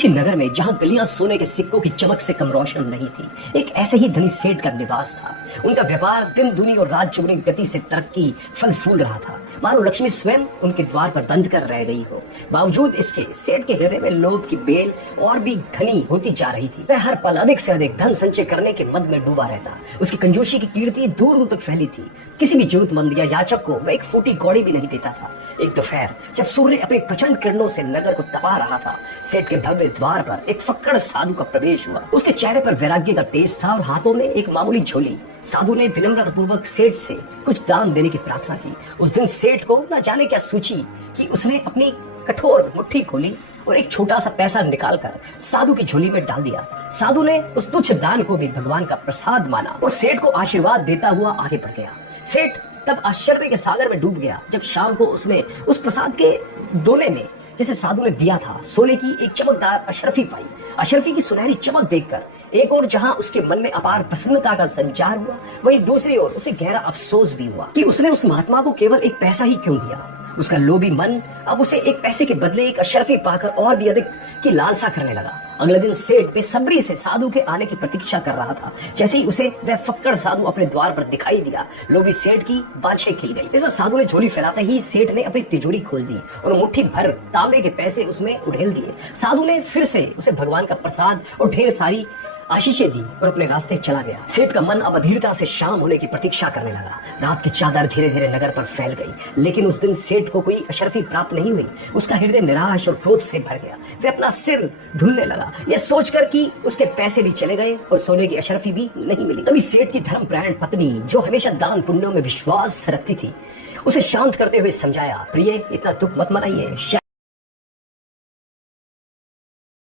किसी नगर में जहां गलियां सोने के सिक्कों की चमक से कम रोशन नहीं थी, एक ऐसे ही धनी सेठ का निवास था। उनका व्यापार दिन दुनी और रात चौगुनी गति से तरक्की फल फूल रहा था, मानो लक्ष्मी स्वयं उनके द्वार पर बंद कर रह गई हो। बावजूद इसके सेठ के हृदय में लोभ की बेल और भी घनी होती जा रही थी। वह हर पल अधिक से अधिक धन संचय करने के मद में डूबा रहता। उसकी कंजूसी की कीर्ति दूर दूर तक फैली थी। किसी भी जरूरतमंद या याचक को वह एक फूटी कौड़ी भी नहीं देता था। एक दोपहर जब सूर्य अपनी प्रचंड किरणों से नगर को तपा रहा था, सेठ के भव्य द्वार पर एक फक्कड़ साधु का प्रवेश हुआ। उसके चेहरे पर वैराग्य का तेज था और हाथों में एक मामूली झोली। साधु ने विनम्रता पूर्वक सेठ से कुछ दान देने की प्रार्थना की। उस दिन सेठ को न जाने क्या सूची कि उसने अपनी कठोर मुट्ठी खोली और एक छोटा सा पैसा निकालकर साधु की झोली में डाल दिया। साधु ने उस तुच्छ दान को भी भगवान का प्रसाद माना और सेठ को आशीर्वाद देता हुआ आगे बढ़ गया। सेठ तब आश्चर्य के सागर में डूब गया जब शाम को उसने उस प्रसाद के दोने में जैसे साधु ने दिया था, सोने की एक चमकदार अशरफी पाई। अशरफी की सुनहरी चमक देखकर एक और जहां उसके मन में अपार प्रसन्नता का संचार हुआ, वहीं दूसरी ओर उसे गहरा अफसोस भी हुआ कि उसने उस महात्मा को केवल एक पैसा ही क्यों दिया। उसका लोभी मन अब उसे एक पैसे के बदले एक अशरफी पाकर और भी अधिक की लालसा करने लगा। अगले दिन सेठ बेसब्री से साधु के आने की प्रतीक्षा कर रहा था। जैसे ही उसे वह फक्कड़ साधु अपने द्वार पर दिखाई दिया, लोभी सेठ की बाछें खिल गई। इस बार साधु ने झोली फैलाते ही सेठ ने अपनी तिजोरी खोल दी और मुट्ठी भर तांबे के पैसे उसमें उड़ेल दिए। साधु ने फिर से उसे भगवान का प्रसाद और ढेर सारी आशीषें दी और अपने रास्ते चला गया। सेठ का मन अब अधीरता से शाम होने की प्रतीक्षा करने लगा। रात की चादर धीरे धीरे नगर पर फैल गई, लेकिन उस दिन सेठ को कोई अशरफी प्राप्त नहीं हुई। उसका हृदय निराश और क्रोध से भर गया। वह अपना सिर धुलने लगा, यह सोचकर कि उसके पैसे भी चले गए और सोने की अशरफी भी नहीं मिली। तभी सेठ की धर्मपरायण पत्नी, जो हमेशा दान पुण्यों में विश्वास रखती थी, उसे शांत करते हुए समझाया, प्रिय, इतना दुख मत मनाइए।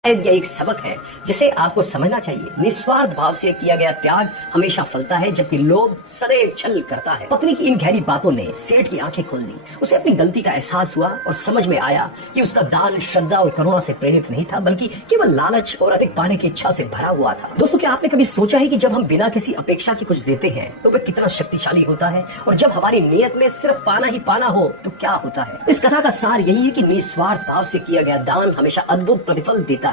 यह एक सबक है जिसे आपको समझना चाहिए। निस्वार्थ भाव से किया गया त्याग हमेशा फलता है, जबकि लोभ सदैव छल करता है। पत्नी की इन गहरी बातों ने सेठ की आंखें खोल दी। उसे अपनी गलती का एहसास हुआ और समझ में आया कि उसका दान श्रद्धा और करुणा से प्रेरित नहीं था, बल्कि केवल लालच और अधिक पाने की इच्छा से भरा हुआ था। दोस्तों, क्या आपने कभी सोचा है कि जब हम बिना किसी अपेक्षा के कुछ देते हैं तो वह कितना शक्तिशाली होता है, और जब हमारी नियत में सिर्फ पाना ही पाना हो तो क्या होता है? इस कथा का सार यही है कि निस्वार्थ भाव से किया गया दान हमेशा अद्भुत प्रतिफल देता है।